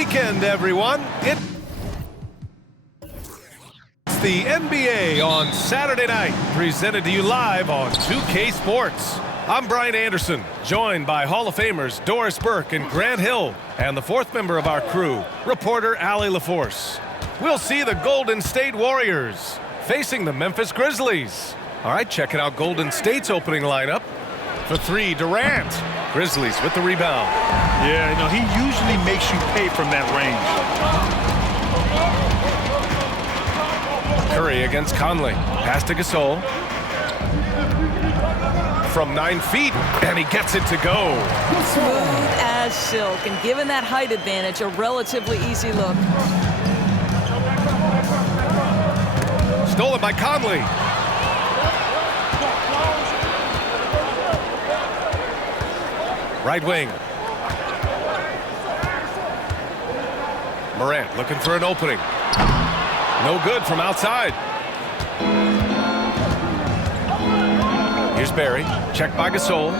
weekend, everyone. It's the NBA on Saturday night, presented to you live on 2K Sports. I'm Brian Anderson, joined by Hall of Famers Doris Burke and Grant Hill, and the fourth member of our crew, reporter Allie LaForce. We'll see the Golden State Warriors facing the Memphis Grizzlies. All right, checking out Golden State's opening lineup. For three, Durant. Grizzlies with the rebound. Yeah, he usually makes you pay from that range. Curry against Conley. Pass to Gasol. From 9 feet, and he gets it to go. Smooth as silk, and given that height advantage, a relatively easy look. Stolen by Conley. Right wing. Morant looking for an opening. No good from outside. Here's Barry. Checked by Gasol.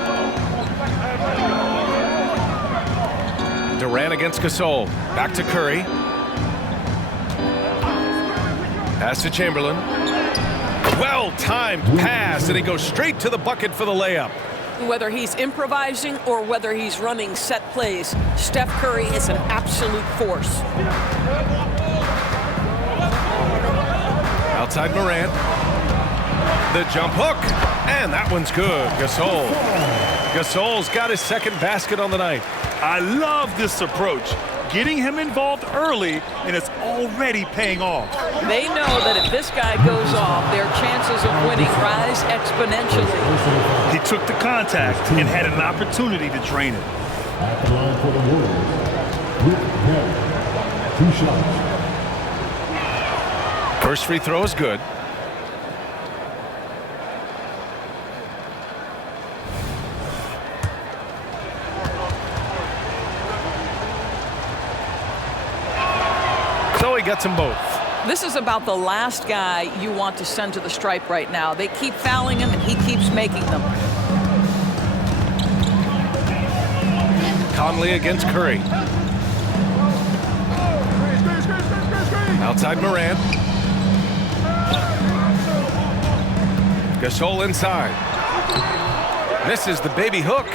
Durant against Gasol. Back to Curry. Pass to Chamberlain. Well-timed pass, and he goes straight to the bucket for the layup. Whether he's improvising or whether he's running set plays, Steph Curry is an absolute force. Outside Morant. The jump hook, and that one's good. Gasol's got his second basket on the night. I love this approach. Getting him involved early, and it's already paying off. They know that if this guy goes off, their chances of winning rise exponentially. He took the contact and had an opportunity to drain it. At the line for the Warriors, Rick 2 shots. First free throw is good. So he gets them both. This is about the last guy you want to send to the stripe right now. They keep fouling him, and he keeps making them. Conley against Curry. Outside Morant. Gasol inside. Misses the baby hook.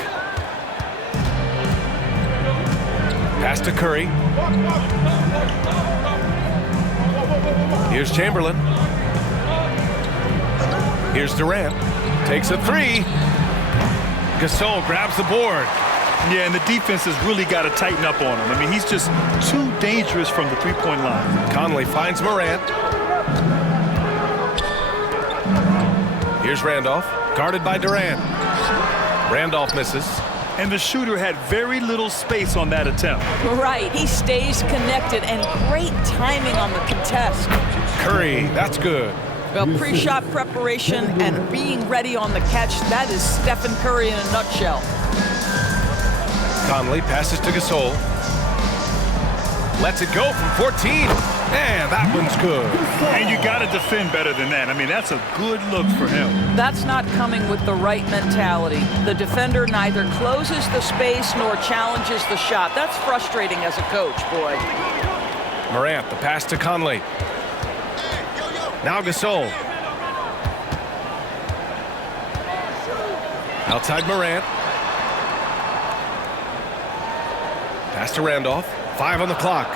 Pass to Curry. Here's Chamberlain. Here's Durant. Takes a three. Gasol grabs the board. Yeah, and the defense has really got to tighten up on him. I mean, he's just too dangerous from the three-point line. Conley finds Morant. Here's Randolph, guarded by Durant. Randolph misses. And the shooter had very little space on that attempt. Right, he stays connected, and great timing on the contest. Curry, that's good. Well, pre-shot preparation and being ready on the catch, that is Stephen Curry in a nutshell. Conley passes to Gasol. Lets it go from 14. And that one's good. And you got to defend better than that. I mean, that's a good look for him. That's not coming with the right mentality. The defender neither closes the space nor challenges the shot. That's frustrating as a coach, boy. Morant, the pass to Conley. Now Gasol. Outside Morant. Pass to Randolph. 5 on the clock.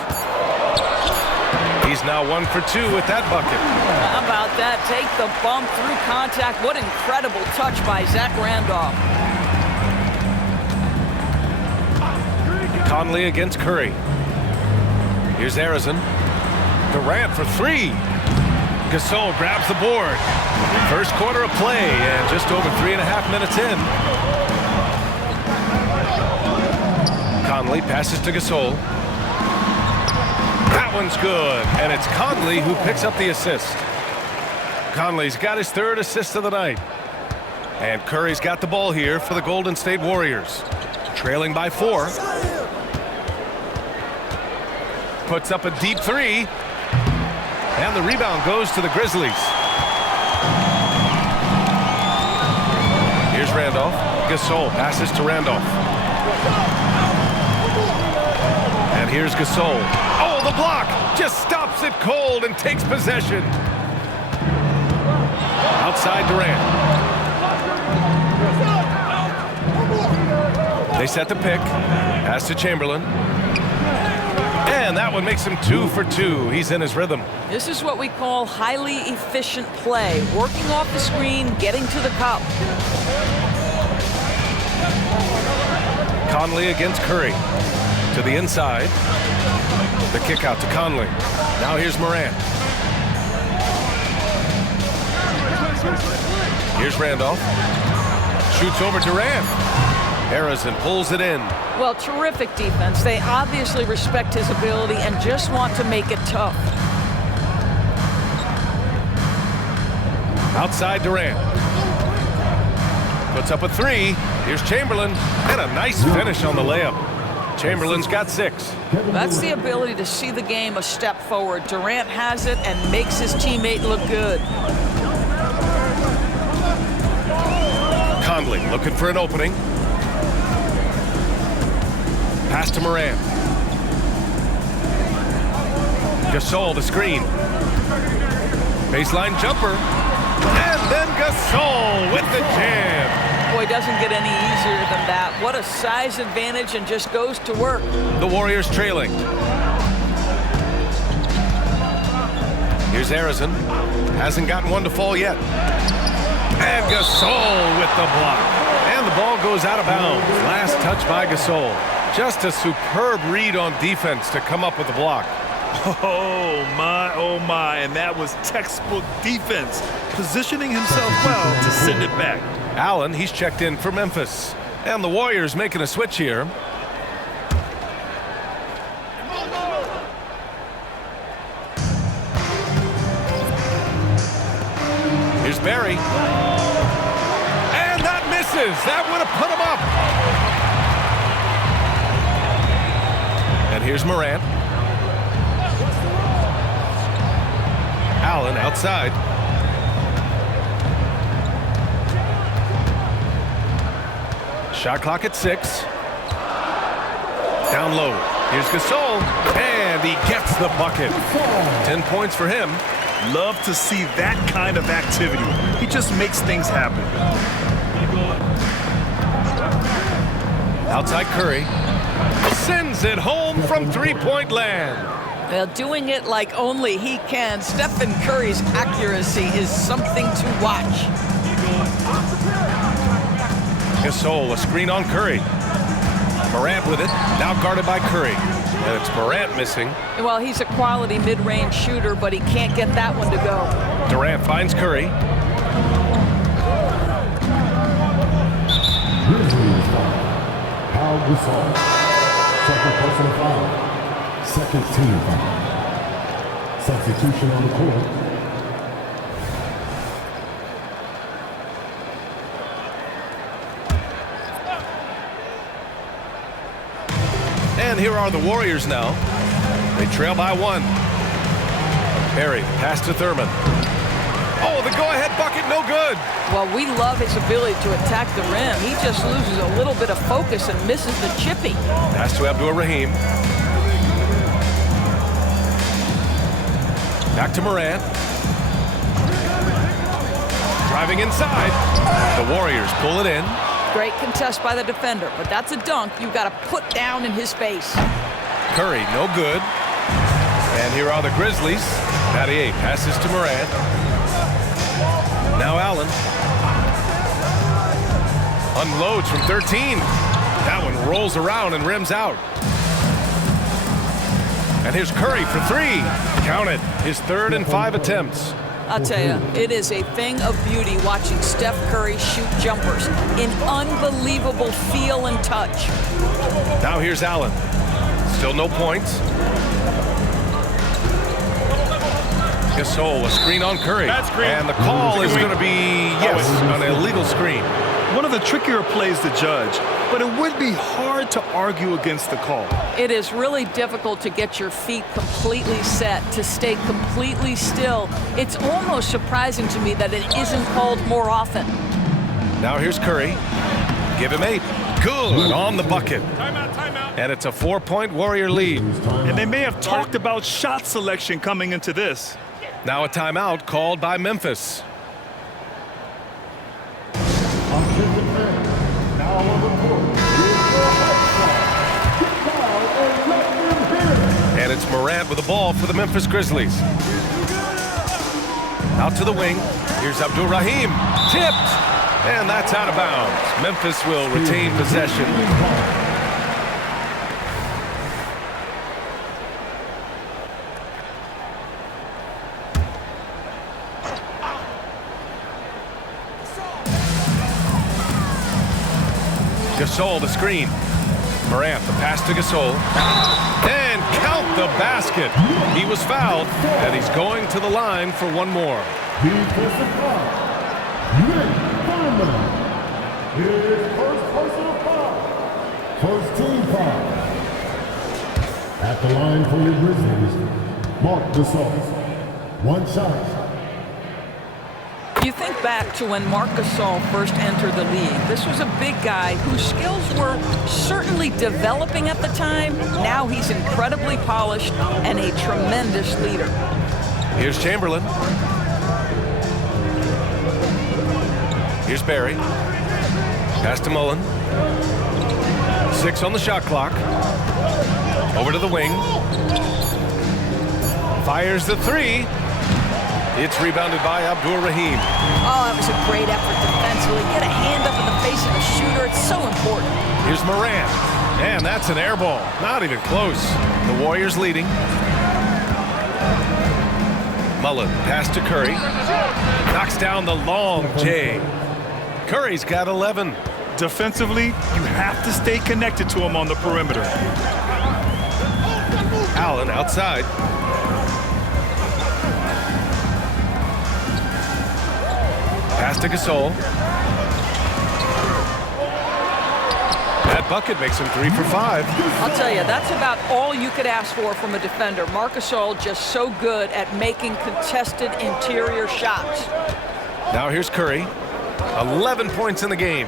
He's now 1 for 2 with that bucket. How about that? Take the bump through contact. What incredible touch by Zach Randolph. Conley against Curry. Here's Arizon. Durant for 3. Gasol grabs the board. First quarter of play, and just over 3.5 minutes in. Conley passes to Gasol. That one's good, and it's Conley who picks up the assist. Conley's got his 3rd assist of the night. And Curry's got the ball here for the Golden State Warriors. Trailing by 4. Puts up a deep 3. And the rebound goes to the Grizzlies. Here's Randolph. Gasol passes to Randolph. And And here's Gasol. Oh, the block! Just stops it cold and takes possession. Outside Durant. They set the pick. Pass to Chamberlain. And that one makes him 2 for 2. He's in his rhythm. This is what we call highly efficient play. Working off the screen, getting to the cup. Conley against Curry. To the inside. The kick out to Conley. Now here's Morant. Here's Randolph. Shoots over Durant. Harrison pulls it in. Well, terrific defense. They obviously respect his ability and just want to make it tough. Outside Durant. Puts up a 3. Here's Chamberlain. And a nice finish on the layup. Chamberlain's got 6. That's the ability to see the game a step forward. Durant has it and makes his teammate look good. Conley looking for an opening. Pass to Morant. Gasol the screen. Baseline jumper. And then Gasol with the jam. Boy, doesn't get any easier than that. What a size advantage, and just goes to work. The Warriors trailing. Here's Harrison. Hasn't gotten one to fall yet. And Gasol with the block. And the ball goes out of bounds. Last touch by Gasol. Just a superb read on defense to come up with the block. Oh my, and that was textbook defense. Positioning himself well to send it back. Allen, he's checked in for Memphis. And the Warriors making a switch here. Here's Barry. And that misses. That would have put him up. And here's Morant. Allen outside. Shot clock at 6. Down low. Here's Gasol. And he gets the bucket. 10 points for him. Love to see that kind of activity. He just makes things happen. Outside Curry. Sends it home from three-point land. Well, doing it like only he can. Stephen Curry's accuracy is something to watch. Gasol, a screen on Curry. Morant with it. Now guarded by Curry. And it's Morant missing. Well, he's a quality mid-range shooter, but he can't get that one to go. Durant finds Curry. Grizzlies foul. Gasol. Second personal foul. Second team foul. Substitution on the court. And here are the Warriors now. They trail by 1. Barry, pass to Thurman. Oh, the go-ahead bucket, no good. Well, we love his ability to attack the rim. He just loses a little bit of focus and misses the chippy. Pass to Abdur-Rahim. Back to Morant. Driving inside. The Warriors pull it in. Great contest by the defender, but that's a dunk you've got to put down in his face. Curry, no good. And here are the Grizzlies. Battier passes to Morant. Now Allen. Unloads from 13. That one rolls around and rims out. And here's Curry for 3. Count it. His 3rd and 5 attempts. I'll tell you, it is a thing of beauty watching Steph Curry shoot jumpers. An unbelievable feel and touch. Now here's Allen. Still no points. Gasol, a screen on Curry. That's great. And the call is going to be, yes, an illegal screen. One of the trickier plays to judge, but it would be hard to argue against the call. It is really difficult to get your feet completely set, to stay completely still. It's almost surprising to me that it isn't called more often. Now here's Curry. Give him 8. Good on the bucket. Timeout. And it's a 4-point Warrior lead. And they may have talked about shot selection coming into this. Now a timeout called by Memphis. And it's Morant with the ball for the Memphis Grizzlies. Out to the wing. Here's Abdul-Rahim. Tipped. And that's out of bounds. Memphis will retain possession. Gasol, the screen. Morant, the pass to Gasol. And count the basket. He was fouled, and he's going to the line for one more. Defensive foul. His first personal foul. First team foul. At the line for the Grizzlies, Mark Gasol. One shot. You think back to when Marc Gasol first entered the league. This was a big guy whose skills were certainly developing at the time. Now he's incredibly polished and a tremendous leader. Here's Chamberlain. Here's Barry. Pass to Mullen. 6 on the shot clock. Over to the wing. Fires the 3. It's rebounded by Abdul-Rahim. Oh, that was a great effort defensively. Get a hand up in the face of a shooter. It's so important. Here's Morant. And that's an air ball. Not even close. The Warriors leading. Mullen, pass to Curry. Knocks down the long J. Curry's got 11. Defensively, you have to stay connected to him on the perimeter. Allen outside. Pass to Gasol. That bucket makes him 3 for 5. I'll tell you, that's about all you could ask for from a defender. Marc Gasol just so good at making contested interior shots. Now here's Curry. 11 points in the game.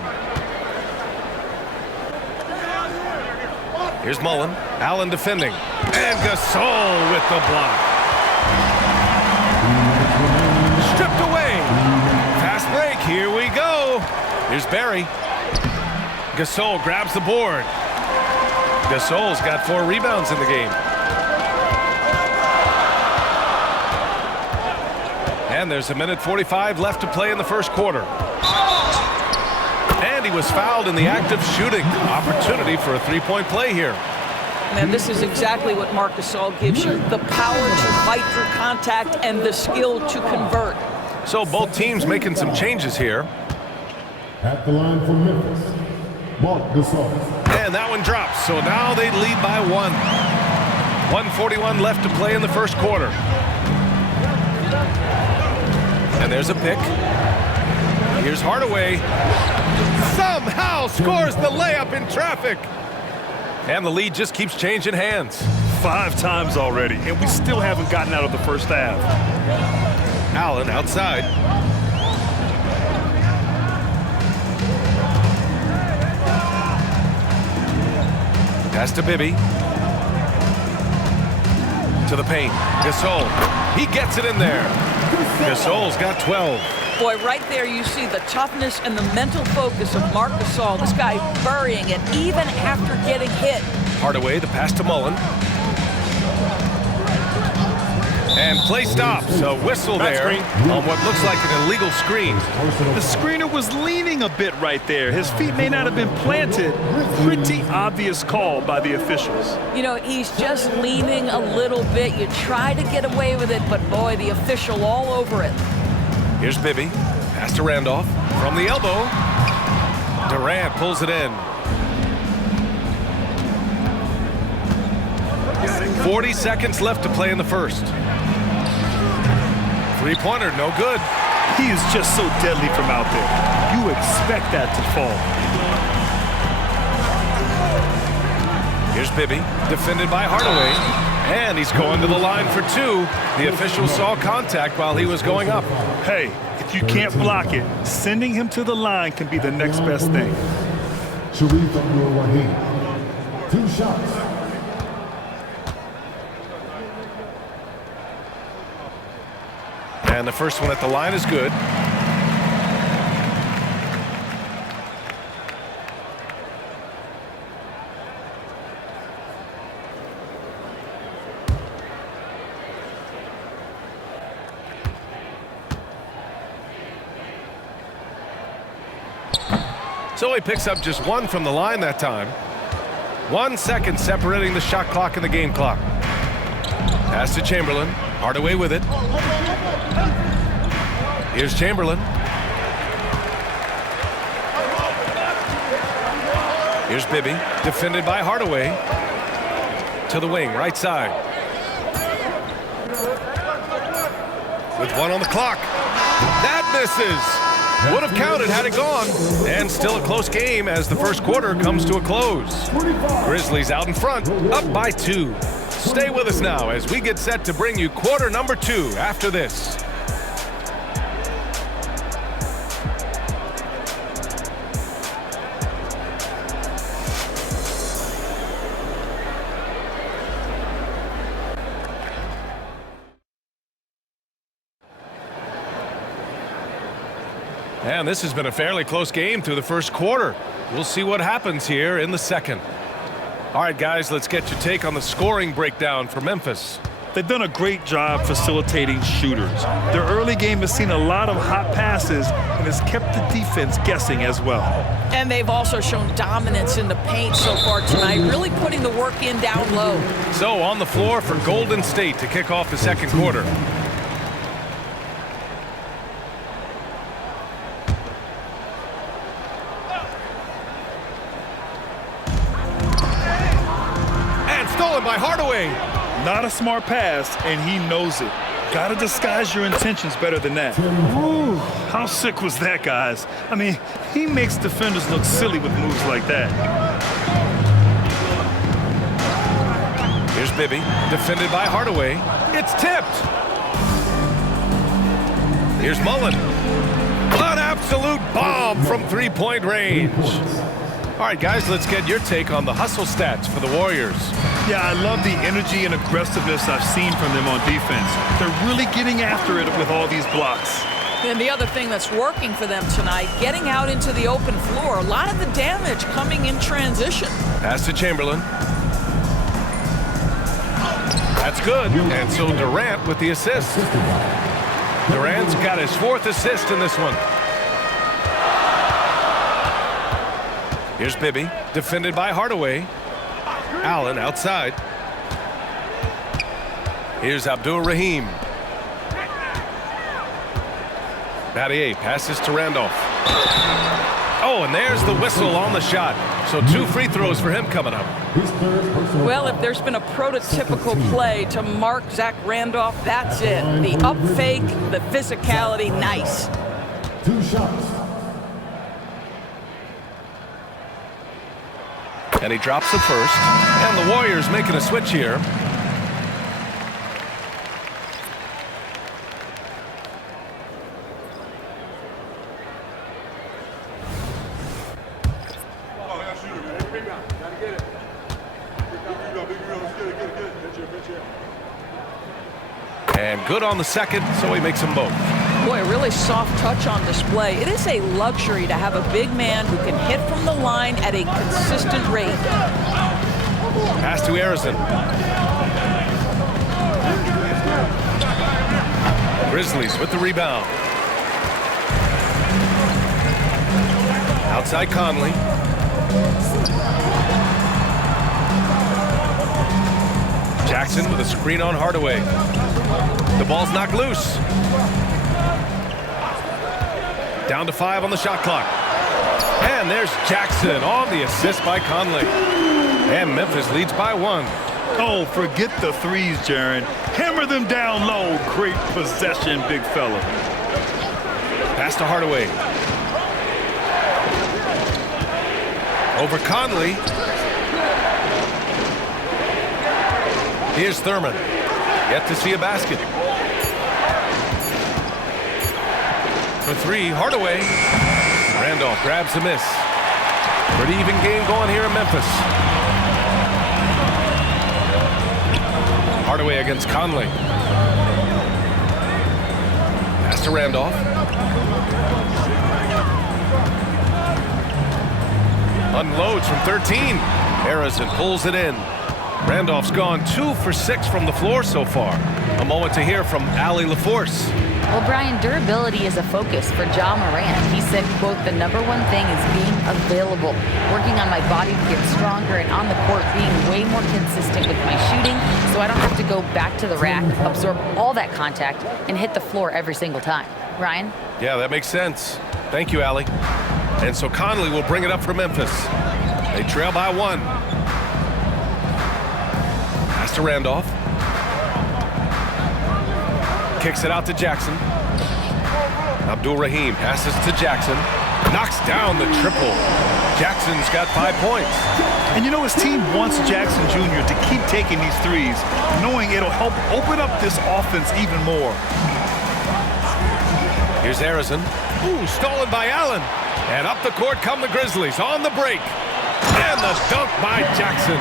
Here's Mullen. Allen defending. And Gasol with the block. Stripped away. Fast break. Here we go. Here's Barry. Gasol grabs the board. Gasol's got 4 rebounds in the game. And there's 1:45 left to play in the first quarter. And he was fouled in the act of shooting. Opportunity for a 3-point play here. And this is exactly what Marc Gasol gives you. The power to fight through contact and the skill to convert. So both teams making some changes here. At the line for Memphis, Marc Gasol. And that one drops. So now they lead by 1. 1:41 left to play in the first quarter. And there's a pick. Here's Hardaway. Somehow scores the layup in traffic. And the lead just keeps changing hands. 5 times already, and we still haven't gotten out of the first half. Allen outside. Pass to Bibby. To the paint. Gasol. He gets it in there. Gasol's got 12. Boy, right there you see the toughness and the mental focus of Marc Gasol. This guy burying it even after getting hit. Hardaway, the pass to Mullen. And play stops. A whistle there on what looks like an illegal screen. The screener was leaning a bit right there. His feet may not have been planted. Pretty obvious call by the officials. You know, he's just leaning a little bit. You try to get away with it, but boy, the official all over it. Here's Bibby. Pass to Randolph. From the elbow. Durant pulls it in. 40 seconds left to play in the first. 3-pointer, no good. He is just so deadly from out there. You expect that to fall. Here's Bibby, defended by Hardaway. And he's going to the line for 2. The official saw contact while he was going up. Hey, if you can't block it, sending him to the line can be the next best thing. 2 shots. And the first one at the line is good. So he picks up just 1 from the line that time. 1 second separating the shot clock and the game clock. Pass to Chamberlain. Hardaway with it. Here's Chamberlain. Here's Bibby. Defended by Hardaway. To the wing, right side. With 1 on the clock. That misses. Would have counted had it gone. And still a close game as the first quarter comes to a close. Grizzlies out in front, up by 2. Stay with us now as we get set to bring you quarter number 2 after this. And this has been a fairly close game through the first quarter. We'll see what happens here in the second. All right, guys, let's get your take on the scoring breakdown for Memphis. They've done a great job facilitating shooters. Their early game has seen a lot of hot passes and has kept the defense guessing as well. And they've also shown dominance in the paint so far tonight, really putting the work in down low. So on the floor for Golden State to kick off the second quarter. By Hardaway. Not a smart pass, and he knows it. Got to disguise your intentions better than that. Ooh, how sick was that, guys? I mean, he makes defenders look silly with moves like that. Here's Bibby, defended by Hardaway. It's tipped. Here's Mullen. An absolute bomb from 3-point range. All right, guys, let's get your take on the hustle stats for the Warriors. Yeah, I love the energy and aggressiveness I've seen from them on defense. They're really getting after it with all these blocks. And the other thing that's working for them tonight, getting out into the open floor. A lot of the damage coming in transition. Pass to Chamberlain. That's good. And so Durant with the assist. Durant's got his 4th assist in this one. Here's Bibby, defended by Hardaway. Allen outside. Here's Abdul-Rahim. Battier passes to Randolph. Oh, and there's the whistle on the shot. So 2 free throws for him coming up. Well, if there's been a prototypical play to mark Zach Randolph, that's it. The up fake, the physicality, nice. 2 shots. And he drops the first. And the Warriors making a switch here. And good on the second, so he makes them both. Boy, a really soft touch on display. It is a luxury to have a big man who can hit from the line at a consistent rate. Pass to Arizon. Grizzlies with the rebound. Outside Conley. Jackson with a screen on Hardaway. The ball's knocked loose. Down to 5 on the shot clock. And there's Jackson on the assist by Conley. And Memphis leads by 1. Oh, forget the threes, Jaren. Hammer them down low. Great possession, big fella. Pass to Hardaway. Over Conley. Here's Thurman. Yet to see a basket. For 3, Hardaway. Randolph grabs the miss. Pretty even game going here in Memphis. Hardaway against Conley. Pass to Randolph. Unloads from 13. Harrison pulls it in. Randolph's gone 2 for 6 from the floor so far. A moment to hear from Allie LaForce. Well, Brian, durability is a focus for Ja Morant. He said, quote, "The number one thing is being available, working on my body to get stronger, and on the court being way more consistent with my shooting so I don't have to go back to the rack, absorb all that contact, and hit the floor every single time." Ryan? Yeah, that makes sense. Thank you, Allie. And so Conley will bring it up for Memphis. They trail by 1. Pass to Randolph. Kicks it out to Jackson. Abdul-Rahim passes to Jackson. Knocks down the triple. Jackson's got 5 points. And you know, his team wants Jackson Jr. to keep taking these threes, knowing it'll help open up this offense even more. Here's Harrison. Ooh, stolen by Allen. And up the court come the Grizzlies on the break. And the dunk by Jackson.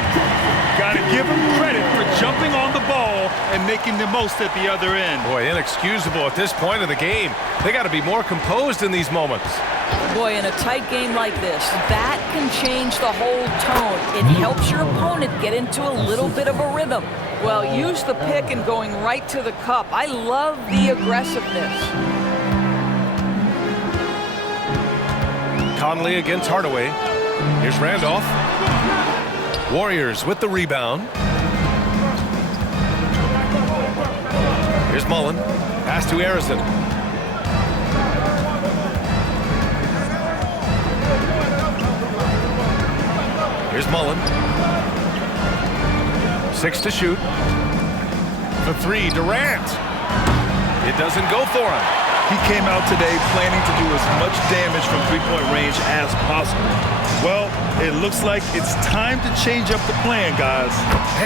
Got to give him credit for jumping on the ball and making the most at the other end. Boy, inexcusable at this point of the game. They got to be more composed in these moments. Boy, in a tight game like this, that can change the whole tone. It helps your opponent get into a little bit of a rhythm. Well, use the pick and going right to the cup. I love the aggressiveness. Conley against Hardaway. Here's Randolph. Warriors with the rebound. Here's Mullen. Pass to Harrison. Here's Mullen. 6 to shoot. For 3, Durant. It doesn't go for him. He came out today planning to do as much damage from three-point range as possible. Well, it looks like it's time to change up the plan, guys.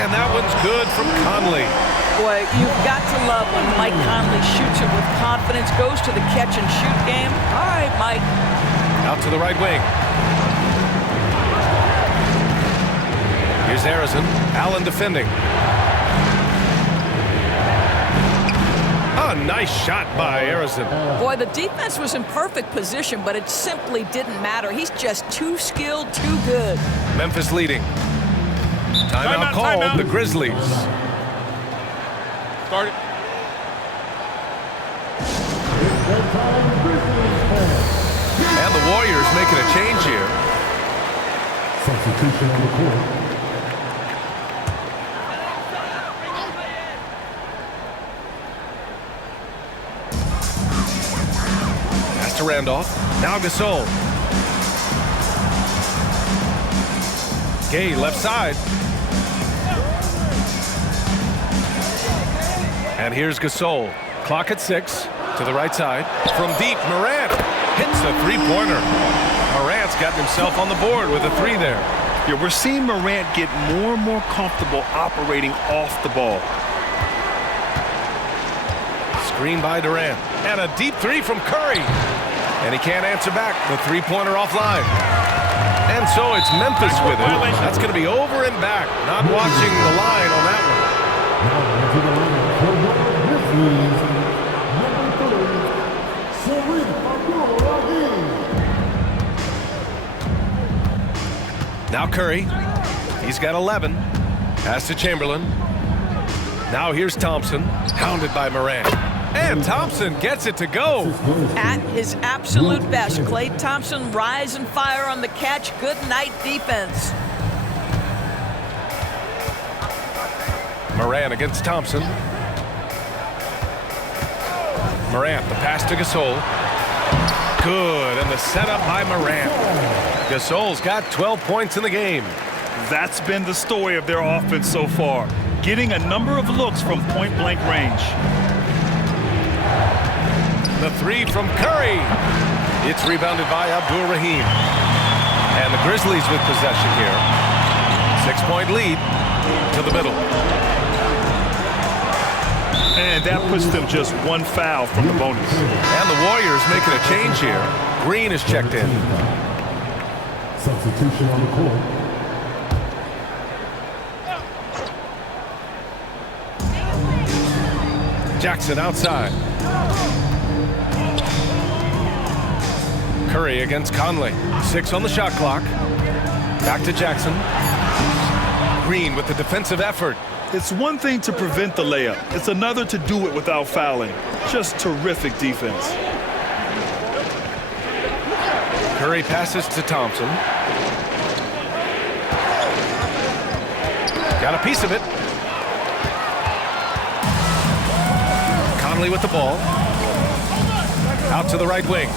And that one's good from Conley. Boy, you've got to love when Mike Conley shoots it with confidence, goes to the catch-and-shoot game. All right, Mike. Out to the right wing. Here's Harrison. Allen defending. A nice shot by Harrison. Boy, the defense was in perfect position, but it simply didn't matter. He's just too skilled, too good. Memphis leading. Timeout called. Timeout. The Grizzlies. Start it. And the Warriors making a change here. Substitution on the court. Pass to Randolph. Now Gasol. Gay left side. And here's Gasol. Clock at 6. To the right side. From deep, Morant hits the three-pointer. Morant's gotten himself on the board with a 3 there. Yeah, we're seeing Morant get more and more comfortable operating off the ball. Screen by Durant. And a deep 3 from Curry. And he can't answer back. The three-pointer offline. And so it's Memphis with it. That's going to be over and back. Not watching the line on that one. Now to the line for the Grizzlies, number 3, Sharif Abdul-Rahim. Now Curry. He's got 11. Pass to Chamberlain. Now here's Thompson. Hounded by Morant. And Thompson gets it to go. At his absolute best, Klay Thompson rise and fire on the catch. Good night defense. Morant against Thompson. Morant, the pass to Gasol. Good, and the setup by Morant. Gasol's got 12 points in the game. That's been the story of their offense so far, getting a number of looks from point-blank range. The 3 from Curry. It's rebounded by Abdul-Rahim. And the Grizzlies with possession here. 6-point lead to the middle. And that puts them just one foul from the bonus. And the Warriors making a change here. Green is checked in. Substitution on the court. Jackson outside. Curry against Conley. 6 on the shot clock. Back to Jackson. Green with the defensive effort. It's one thing to prevent the layup. It's another to do it without fouling. Just terrific defense. Curry passes to Thompson. Got a piece of it. Conley with the ball. Out to the right wing.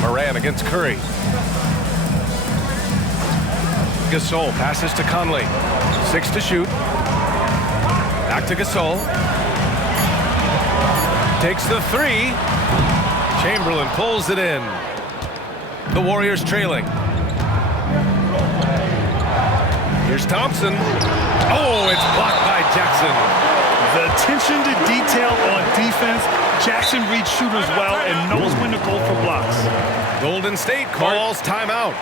Moran against Curry. Gasol passes to Conley. 6 to shoot. Back to Gasol. Takes the 3. Chamberlain pulls it in. The Warriors trailing. Here's Thompson. Oh, it's blocked by Jackson. The attention to detail on defense. Jackson reads shooters well and knows when to go for blocks. Golden State calls timeout.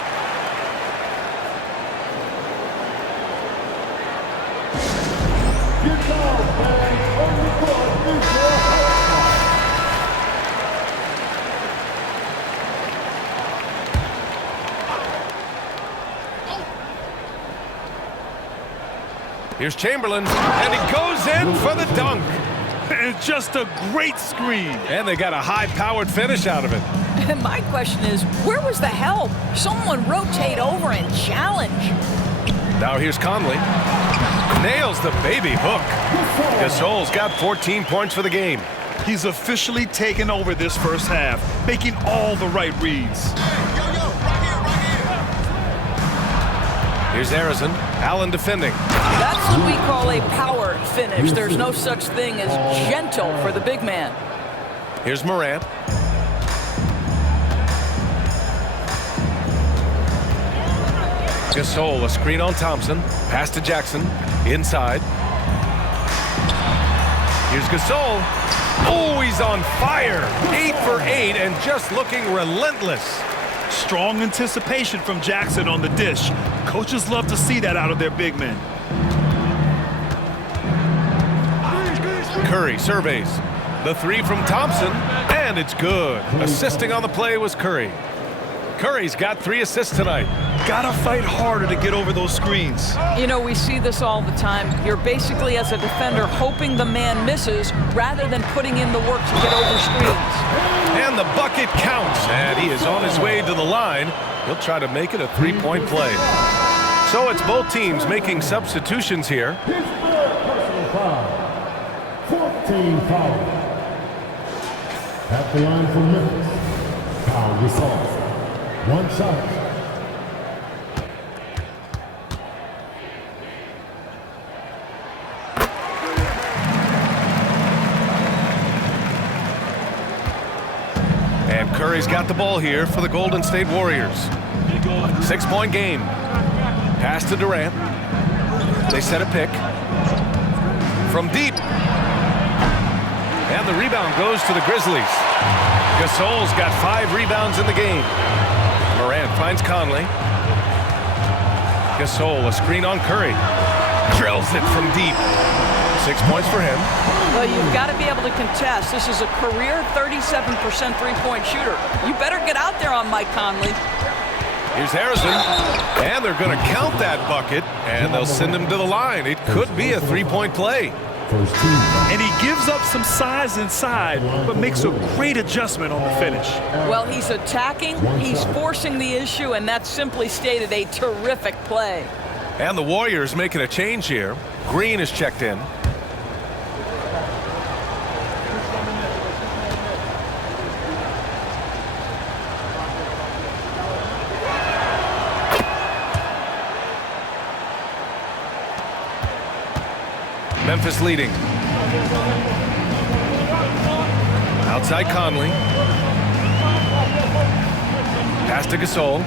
Here's Chamberlain, and he goes in for the dunk. It's just a great screen. And they got a high-powered finish out of it. And my question is, where was the help? Someone rotate over and challenge. Now here's Conley. Nails the baby hook. Gasol's got 14 points for the game. He's officially taken over this first half, making all the right reads. Here's Arizon. Allen defending. That's what we call a power finish. There's no such thing as gentle for the big man. Here's Morant. Gasol, a screen on Thompson. Pass to Jackson. Inside. Here's Gasol. Oh, he's on fire. 8 for 8 and just looking relentless. Strong anticipation from Jackson on the dish. Coaches love to see that out of their big men. Curry surveys. The 3 from Thompson, and it's good. Assisting on the play was Curry. Curry's got 3 assists tonight. Gotta fight harder to get over those screens. You know, we see this all the time. You're basically, as a defender, hoping the man misses rather than putting in the work to get over screens. And the bucket counts, and he is on his way to the line. He'll try to make it a 3-point play. So it's both teams making substitutions here. Personal foul. 14 foul. At the line for Memphis. Foul Gasol. 1 shot. And Curry's got the ball here for the Golden State Warriors. 6-point game. Pass to Durant. They set a pick. From deep. And the rebound goes to the Grizzlies. Gasol's got 5 rebounds in the game. Morant finds Conley. Gasol, a screen on Curry. Drills it from deep. 6 points for him. Well, you've got to be able to contest. This is a career 37% three-point shooter. You better get out there on Mike Conley. Here's Harrison, and they're going to count that bucket, and they'll send him to the line. It could be a 3-point play. And he gives up some size inside, but makes a great adjustment on the finish. Well, he's attacking, he's forcing the issue, and that's simply stated a terrific play. And the Warriors making a change here. Green is checked in. Memphis leading. Outside Conley. Pass to Gasol.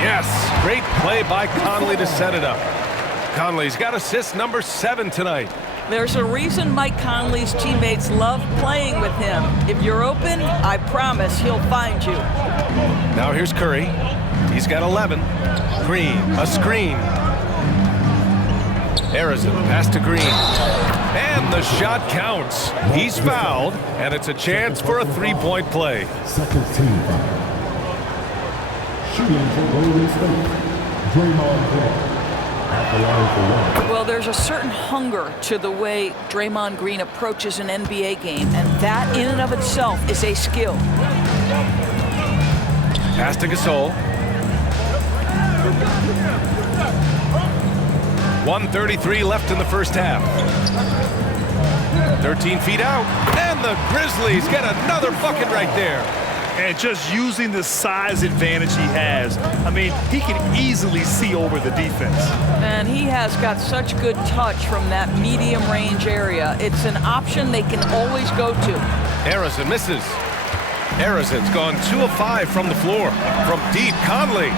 Yes, great play by Conley to set it up. Conley's got assist number 7 tonight. There's a reason Mike Conley's teammates love playing with him. If you're open, I promise he'll find you. Now here's Curry. He's got 11. Green, a screen. Harrison, pass to Green. And the shot counts. He's fouled, and it's a chance for a three-point play. Second team foul. Shooting for Golden State, Draymond Green. At the line for one. Well, there's a certain hunger to the way Draymond Green approaches an NBA game, and that in and of itself is a skill. Pass to Gasol. 1:33 left in the first half. 13 feet out, and the Grizzlies get another bucket right there. And just using the size advantage he has, I mean, he can easily see over the defense. And he has got such good touch from that medium range area. It's an option they can always go to. Harrison misses. Harrison's gone 2 of 5 from the floor. From deep, Conley.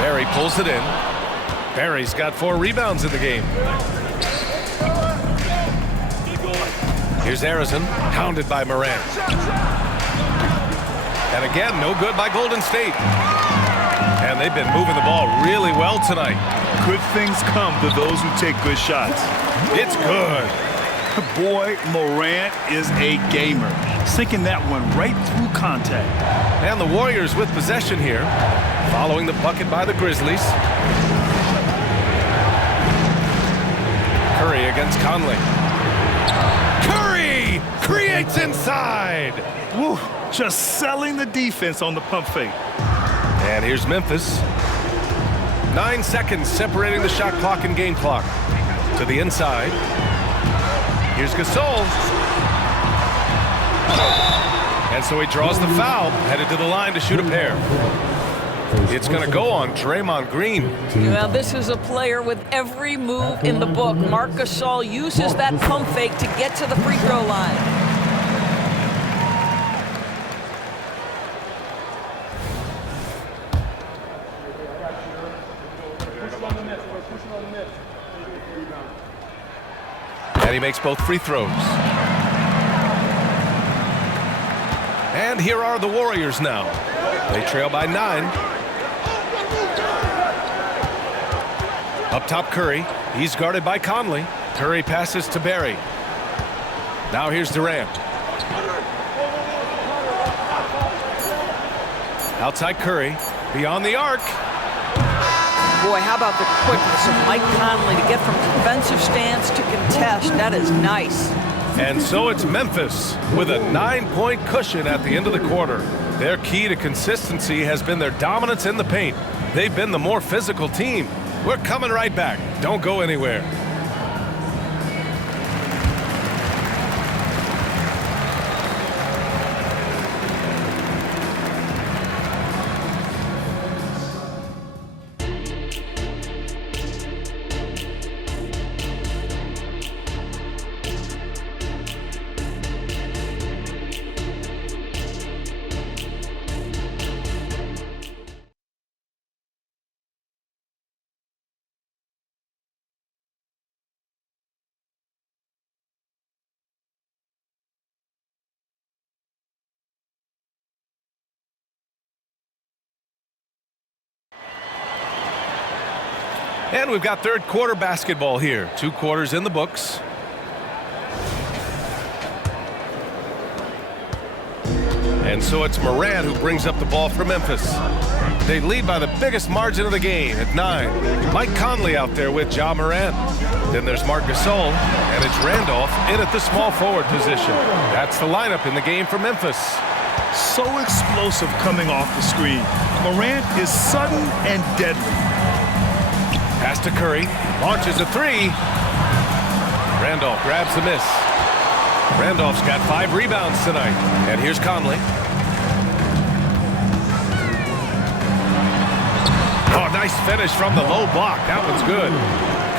Barry pulls it in. Barry's got 4 rebounds in the game. Here's Harrison, hounded by Morant. And again, no good by Golden State. And they've been moving the ball really well tonight. Good things come to those who take good shots. It's good. Boy, Morant is a gamer, sinking that one right through contact. And the Warriors with possession here, following the bucket by the Grizzlies. Curry against Conley. Curry creates inside. Woo, just selling the defense on the pump fake. And here's Memphis. 9 seconds separating the shot clock and game clock. To the inside. Here's Gasol. And so he draws the foul, headed to the line to shoot a pair. It's going to go on Draymond Green. Well, this is a player with every move in the book. Marc Gasol uses that pump fake to get to the free throw line. And he makes both free throws. And here are the Warriors now. They trail by 9. Up top, Curry. He's guarded by Conley. Curry passes to Barry. Now here's Durant. Outside Curry. Beyond the arc. Boy, how about the quickness of Mike Conley to get from defensive stance to contest. That is nice. And so it's Memphis with a 9-point cushion at the end of the quarter. Their key to consistency has been their dominance in the paint. They've been the more physical team. We're coming right back. Don't go anywhere. And we've got third quarter basketball here. 2 quarters in the books. And so it's Morant who brings up the ball for Memphis. They lead by the biggest margin of the game at 9. Mike Conley out there with Ja Morant. Then there's Marc Gasol, and it's Randolph in at the small forward position. That's the lineup in the game for Memphis. So explosive coming off the screen. Morant is sudden and deadly. Pass to Curry, launches a 3. Randolph grabs the miss. Randolph's got 5 rebounds tonight. And here's Conley. Oh, nice finish from the low block. That one's good.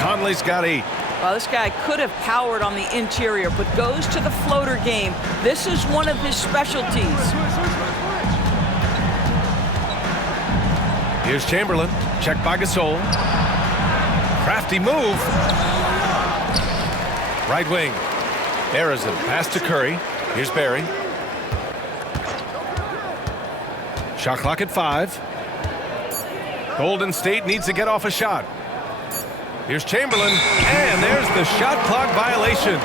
Conley's got 8. Well, this guy could have powered on the interior, but goes to the floater game. This is one of his specialties. Here's Chamberlain. Checked by Gasol. Crafty move. Right wing. Harrison. Pass to Curry. Here's Barry. Shot clock at 5. Golden State needs to get off a shot. Here's Chamberlain, and there's the shot clock violation.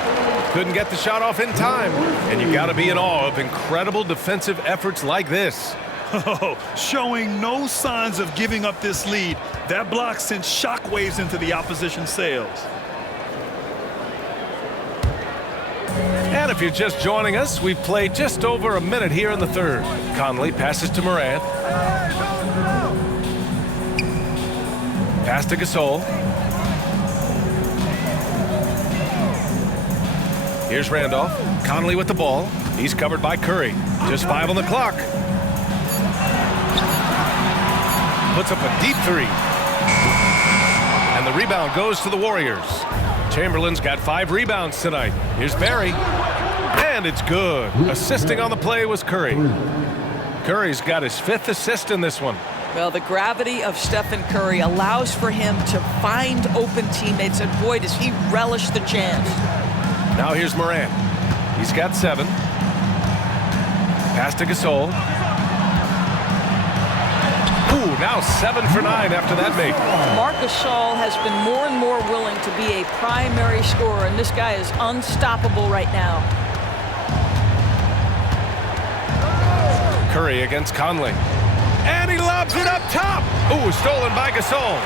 Couldn't get the shot off in time, and you got to be in awe of incredible defensive efforts like this. Oh, showing no signs of giving up this lead. That block sent shockwaves into the opposition sails. And if you're just joining us, we've played just over a minute here in the third. Conley passes to Morant. Pass to Gasol. Here's Randolph. Conley with the ball. He's covered by Curry. Just 5 on the clock. Puts up a deep three. And the rebound goes to the Warriors. Chamberlain's got 5 rebounds tonight. Here's Barry. And it's good. Assisting on the play was Curry. Curry's got his 5th assist in this one. Well, the gravity of Stephen Curry allows for him to find open teammates, and boy, does he relish the chance. Now here's Morant. He's got 7. Pass to Gasol. Ooh, now 7 for 9 after that make. Marc Gasol has been more and more willing to be a primary scorer, and this guy is unstoppable right now. Curry against Conley. And he lobs it up top. Ooh, stolen by Gasol.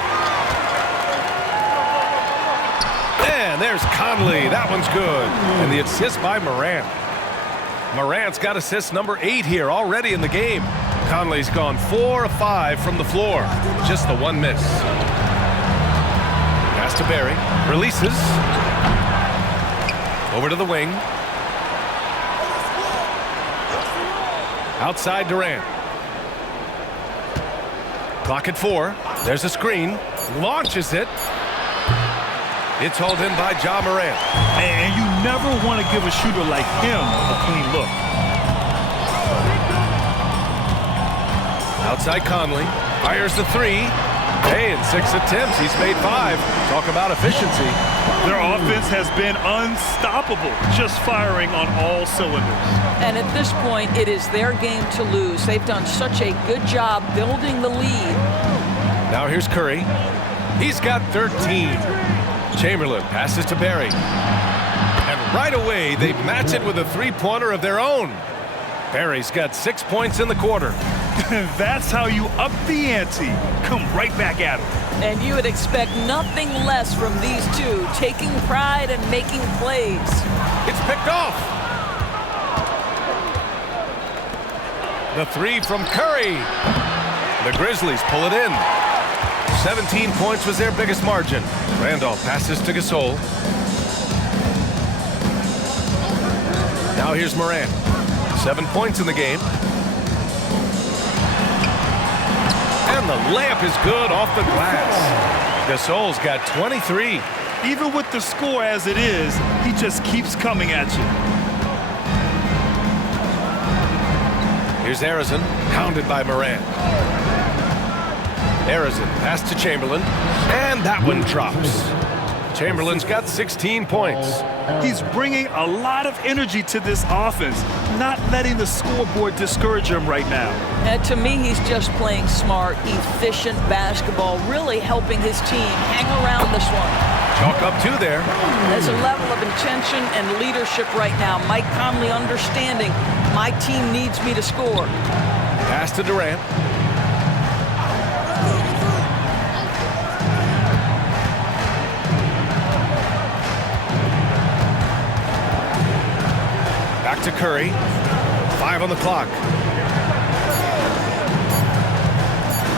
And there's Conley. That one's good. And the assist by Morant. Morant's got assist number 8 here already in the game. Conley's gone 4 of 5 from the floor. Just the 1 miss. Pass to Barry. Releases. Over to the wing. Outside Durant. Clock at 4. There's a screen. Launches it. It's hauled in by Ja Morant. And you never want to give a shooter like him a clean look. Outside Conley. Fires the 3. Hey, in 6 attempts, he's made 5. Talk about efficiency. Their offense has been unstoppable, just firing on all cylinders. And at this point, it is their game to lose. They've done such a good job building the lead. Now here's Curry. He's got 13. Chamberlain passes to Barry. And right away, they match it with a 3-pointer of their own. Barry's got 6 points in the quarter. That's how you up the ante. Come right back at him. And you would expect nothing less from these two, taking pride and making plays. It's picked off. The 3 from Curry. The Grizzlies pull it in. 17 points was their biggest margin. Randolph passes to Gasol. Now here's Morant. 7 points in the game. And the layup is good off the glass. Gasol's got 23. Even with the score as it is, he just keeps coming at you. Here's Arizon, hounded by Morant. Arizon, pass to Chamberlain, and that one drops. Chamberlain's got 16 points. He's bringing a lot of energy to this offense, not letting the scoreboard discourage him right now. And to me, he's just playing smart, efficient basketball, really helping his team hang around this one. Chalk up 2 there. There's a level of intention and leadership right now. Mike Conley understanding my team needs me to score. Pass to Durant. Back to Curry. 5 on the clock.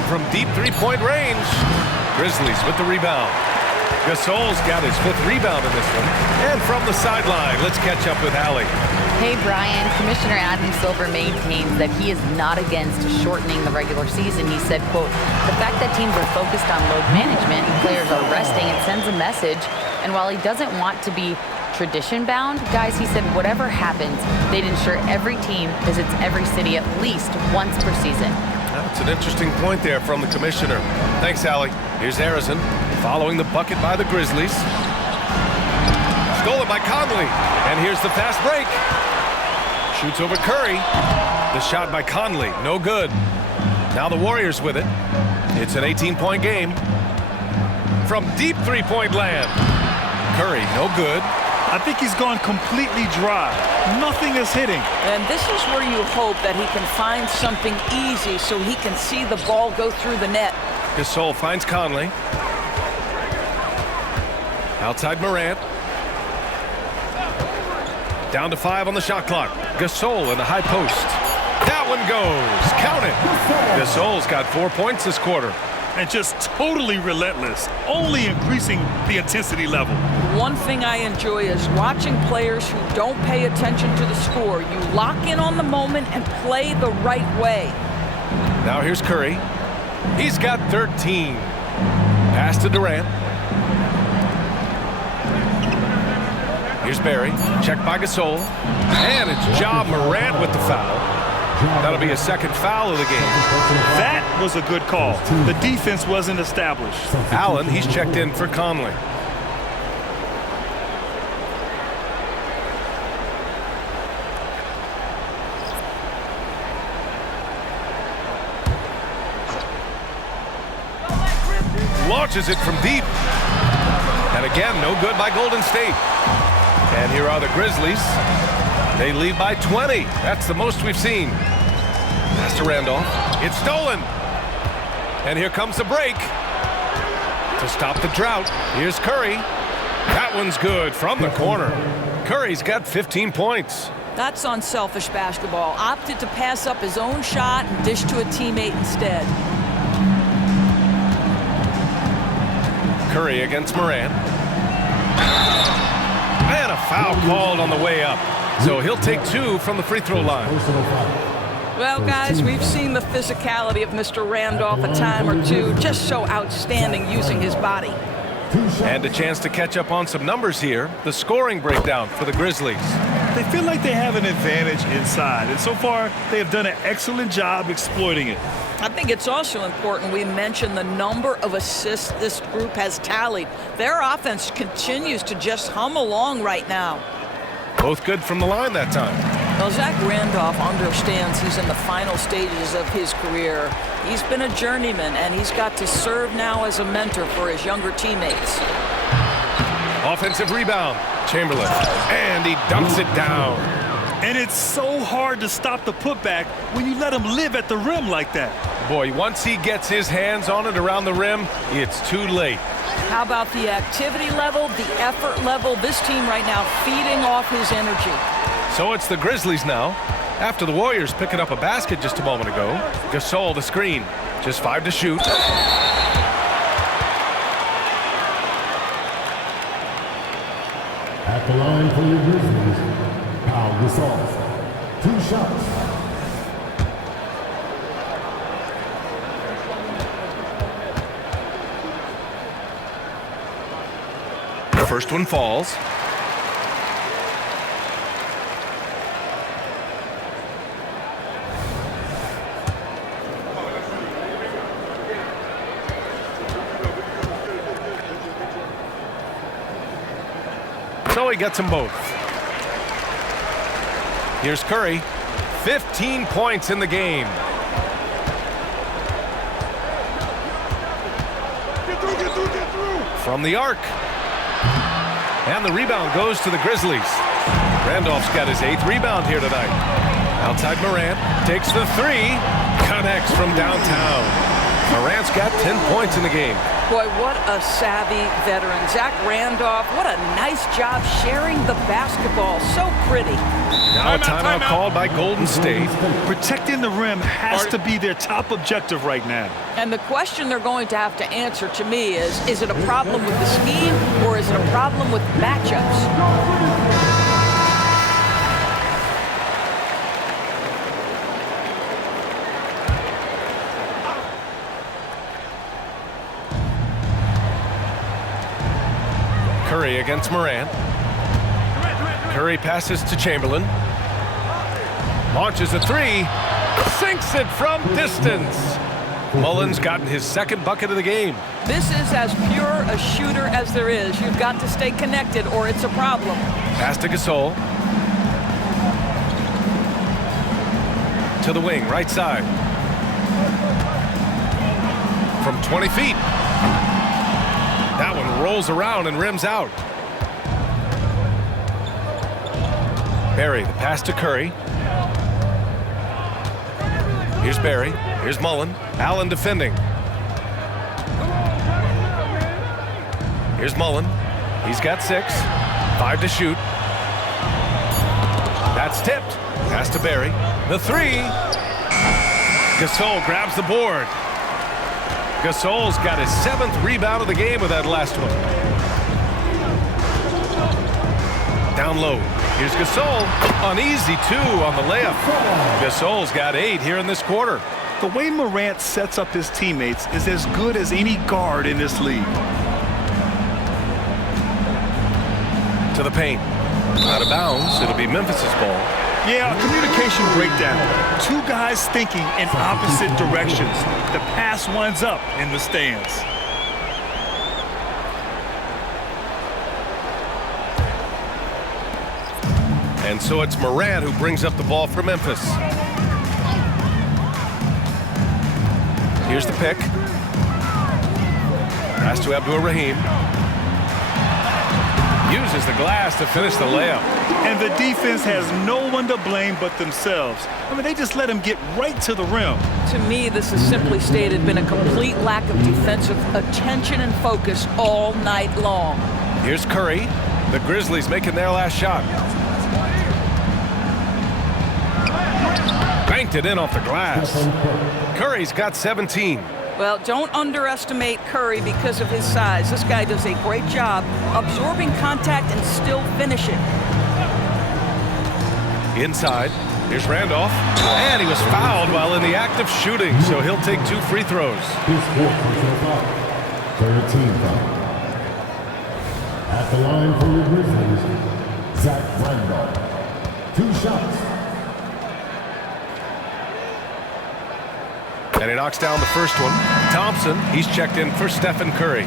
From deep 3-point range. Grizzlies with the rebound. Gasol's got his 5th rebound in this one. And from the sideline, let's catch up with Allie. Hey, Brian. Commissioner Adam Silver maintains that he is not against shortening the regular season. He said, quote, the fact that teams are focused on load management and players are resting, it sends a message. And while he doesn't want to be tradition-bound, guys, he said whatever happens, they'd ensure every team visits every city at least once per season. That's an interesting point there from the commissioner. Thanks, Allie. Here's Arizon, following the bucket by the Grizzlies. Stolen by Conley. And here's the fast break. Shoots over Curry. The shot by Conley, no good. Now the Warriors with it. It's an 18-point game. from deep three-point land. Curry, no good. I think he's gone completely dry. Nothing is hitting. And this is where you hope that he can find something easy so he can see the ball go through the net. Gasol finds Conley. Outside Morant. Down to 5 on the shot clock. Gasol in the high post. That one goes. Count it. Gasol's got 4 points this quarter. And just totally relentless, only increasing the intensity level. One thing I enjoy is watching players who don't pay attention to the score. You lock in on the moment and play the right way. Now here's Curry. He's got 13. Pass to Durant. Here's Barry. Checked by Gasol. And it's Ja Morant with the foul. That'll be a second foul of the game. That was a good call. The defense wasn't established. Allen, he's checked in for Conley. Launches it from deep. And again, no good by Golden State. And here are the Grizzlies. They lead by 20. That's the most we've seen. Pass to Randolph. It's stolen. And here comes the break. To stop the drought, here's Curry. That one's good from the corner. Curry's got 15 points. That's unselfish basketball. Opted to pass up his own shot and dish to a teammate instead. Curry against Morant. And a foul called on the way up. So he'll take 2 from the free throw line. Well, guys, we've seen the physicality of Mr. Randolph a time or two. Just so outstanding using his body. And a chance to catch up on some numbers here. The scoring breakdown for the Grizzlies. They feel like they have an advantage inside, and so far they have done an excellent job exploiting it. I think it's also important we mention the number of assists this group has tallied. Their offense continues to just hum along right now. Both good from the line that time. Well, Zach Randolph understands he's in the final stages of his career. He's been a journeyman, and he's got to serve now as a mentor for his younger teammates. Offensive rebound. Chamberlain. And he dumps it down. And it's so hard to stop the putback when you let him live at the rim like that. Boy, once he gets his hands on it around the rim, it's too late. How about the activity level, the effort level? This team right now feeding off his energy. So it's the Grizzlies now. After the Warriors picking up a basket just a moment ago. Gasol the screen. Just 5 to shoot. At the line for your Grizzlies, Gasol. 2 shots. The first one falls. So he gets them both. Here's Curry. 15 points in the game. From the arc. And the rebound goes to the Grizzlies. Randolph's got his 8th rebound here tonight. Outside Morant. Takes the 3. Connects from downtown. Morant's got 10 points in the game. Boy, what a savvy veteran. Zach Randolph, what a nice job sharing the basketball. So pretty. Now a timeout called by Golden State. Protecting the rim has to be their top objective right now. And the question they're going to have to answer to me is it a problem with the scheme or is it a problem with matchups? Curry against Morant. Curry passes to Chamberlain. Launches a 3. Sinks it from distance. Mullen's gotten his 2nd bucket of the game. This is as pure a shooter as there is. You've got to stay connected or it's a problem. Pass to Gasol. To the wing, right side. From 20 feet. That one rolls around and rims out. Barry, the pass to Curry. Here's Barry. Here's Mullen. Allen defending. Here's Mullen. He's got 6. 5 to shoot. That's tipped. Pass to Barry. The 3. Gasol grabs the board. Gasol's got his 7th rebound of the game with that last one. Down low. Here's Gasol. Uneasy 2 on the layup. Gasol's got 8 here in this quarter. The way Morant sets up his teammates is as good as any guard in this league. To the paint. Out of bounds. It'll be Memphis's ball. Yeah, a communication breakdown. 2 guys thinking in opposite directions. The pass winds up in the stands. And so it's Morant who brings up the ball for Memphis. Here's the pick. Pass to Abdur-Rahim. Uses the glass to finish the layup. And the defense has no one to blame but themselves. I mean, they just let him get right to the rim. To me, this has simply stated been a complete lack of defensive attention and focus all night long. Here's Curry. The Grizzlies making their last shot. Banked it in off the glass. Curry's got 17. Well, don't underestimate Curry because of his size. This guy does a great job absorbing contact and still finishing. Inside, here's Randolph, and he was fouled while in the act of shooting, so he'll take 2 free throws. His fourth personal foul. 13 foul. At the line for the Grizzlies, Zach Randolph. 2 shots. And he knocks down the first one. Thompson, he's checked in for Stephen Curry.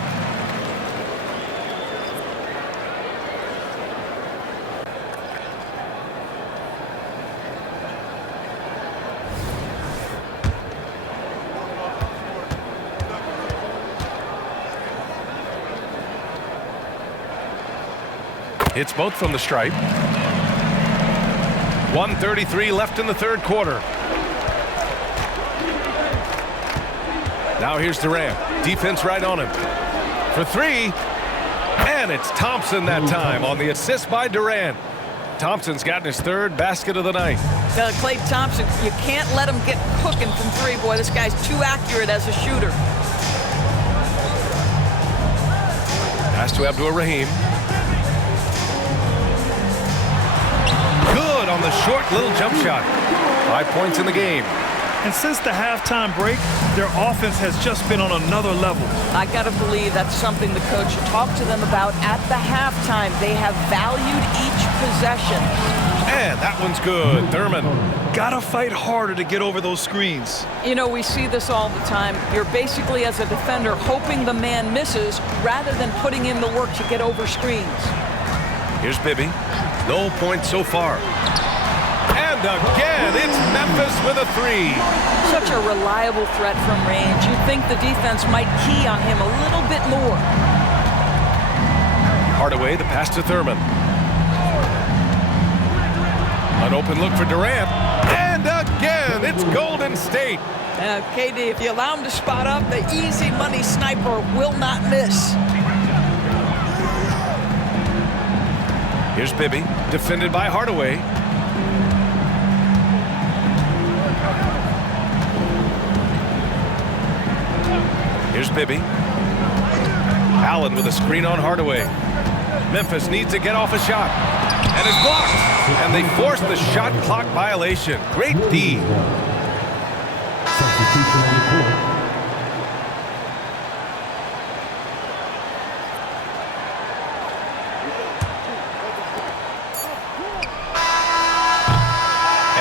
Hits both from the stripe. 1:33 left in the third quarter. Now here's Durant. Defense right on him. For 3. And it's Thompson that time on the assist by Durant. Thompson's gotten his 3rd basket of the night. Klay Thompson, you can't let him get cooking from 3. Boy, this guy's too accurate as a shooter. Pass to Abdur-Rahim. Good on the short little jump shot. 5 points in the game. And since the halftime break, their offense has just been on another level. I got to believe that's something the coach talked to them about at the halftime. They have valued each possession. And that one's good. Thurman. Gotta fight harder to get over those screens. You know, we see this all the time. You're basically, as a defender, hoping the man misses rather than putting in the work to get over screens. Here's Bibby. No points so far. And again, it's Memphis with a 3. Such a reliable threat from range. You'd think the defense might key on him a little bit more. Hardaway, the pass to Thurman. An open look for Durant. And again, it's Golden State. KD, if you allow him to spot up, the easy money sniper will not miss. Here's Bibby, defended by Hardaway. Here's Bibby. Allen with a screen on Hardaway. Memphis needs to get off a shot. And it's blocked. And they force the shot clock violation. Great D. Substitution on the court.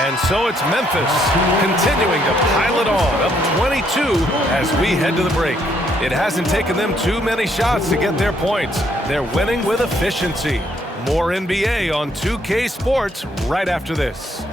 And so it's Memphis continuing to pile it on, up 22 as we head to the break. It hasn't taken them too many shots to get their points. They're winning with efficiency. More NBA on 2K Sports right after this.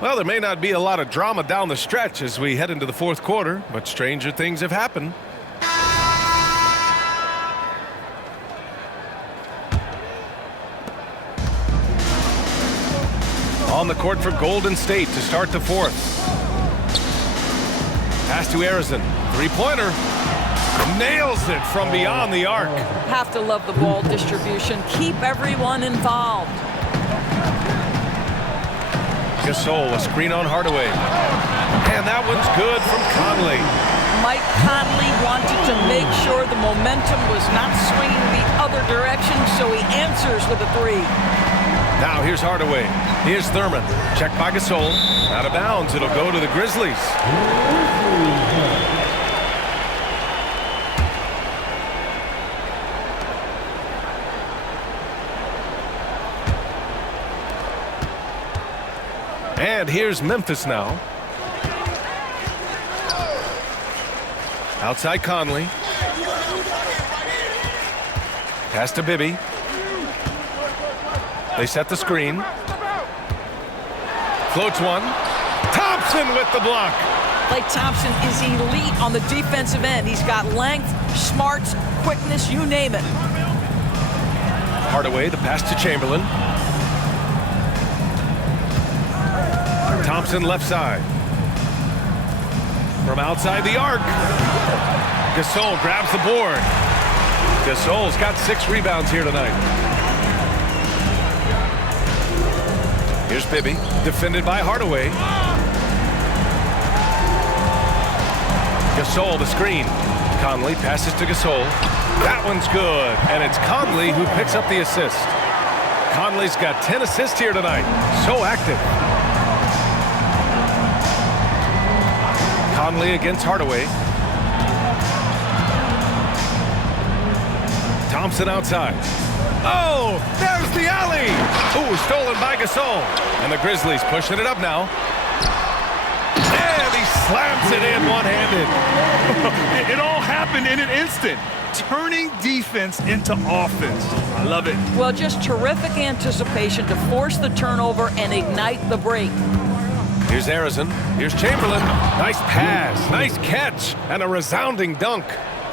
Well, there may not be a lot of drama down the stretch as we head into the fourth quarter, but stranger things have happened. On the court for Golden State to start the fourth. Pass to Arizon. Three-pointer. Nails it from beyond the arc. Have to love the ball distribution. Keep everyone involved. Gasol, a screen on Hardaway. And that one's good from Conley. Mike Conley wanted to make sure the momentum was not swinging the other direction, so he answers with a three. Now here's Hardaway. Here's Thurman. Checked by Gasol. Out of bounds. It'll go to the Grizzlies. And here's Memphis now. Outside Conley. Pass to Bibby. They set the screen. Floats one. Thompson with the block. Klay Thompson is elite on the defensive end. He's got length, smarts, quickness, you name it. Hardaway, the pass to Chamberlain. Thompson left side. From outside the arc. Gasol grabs the board. Gasol's got 6 rebounds here tonight. Here's Bibby, defended by Hardaway. Gasol, the screen. Conley passes to Gasol. That one's good, and it's Conley who picks up the assist. Conley's got 10 assists here tonight. So active. Conley against Hardaway. Thompson outside. Oh, there's the alley. Ooh, stolen by Gasol. And the Grizzlies pushing it up now. And he slams it in one-handed. It all happened in an instant. Turning defense into offense. I love it. Well, just terrific anticipation to force the turnover and ignite the break. Here's Arizon. Here's Chamberlain. Nice pass, nice catch, and a resounding dunk.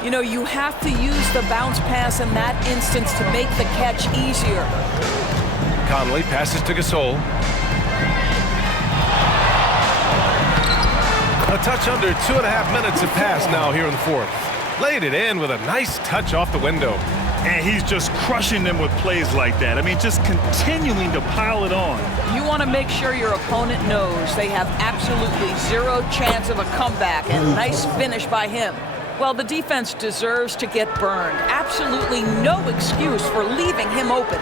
You know, you have to use the bounce pass in that instance to make the catch easier. Conley passes to Gasol. A touch under 2.5 minutes have passed now here in the fourth. Laid it in with a nice touch off the window. And he's just crushing them with plays like that. I mean, just continuing to pile it on. You want to make sure your opponent knows they have absolutely zero chance of a comeback, and nice finish by him. Well, the defense deserves to get burned. Absolutely no excuse for leaving him open.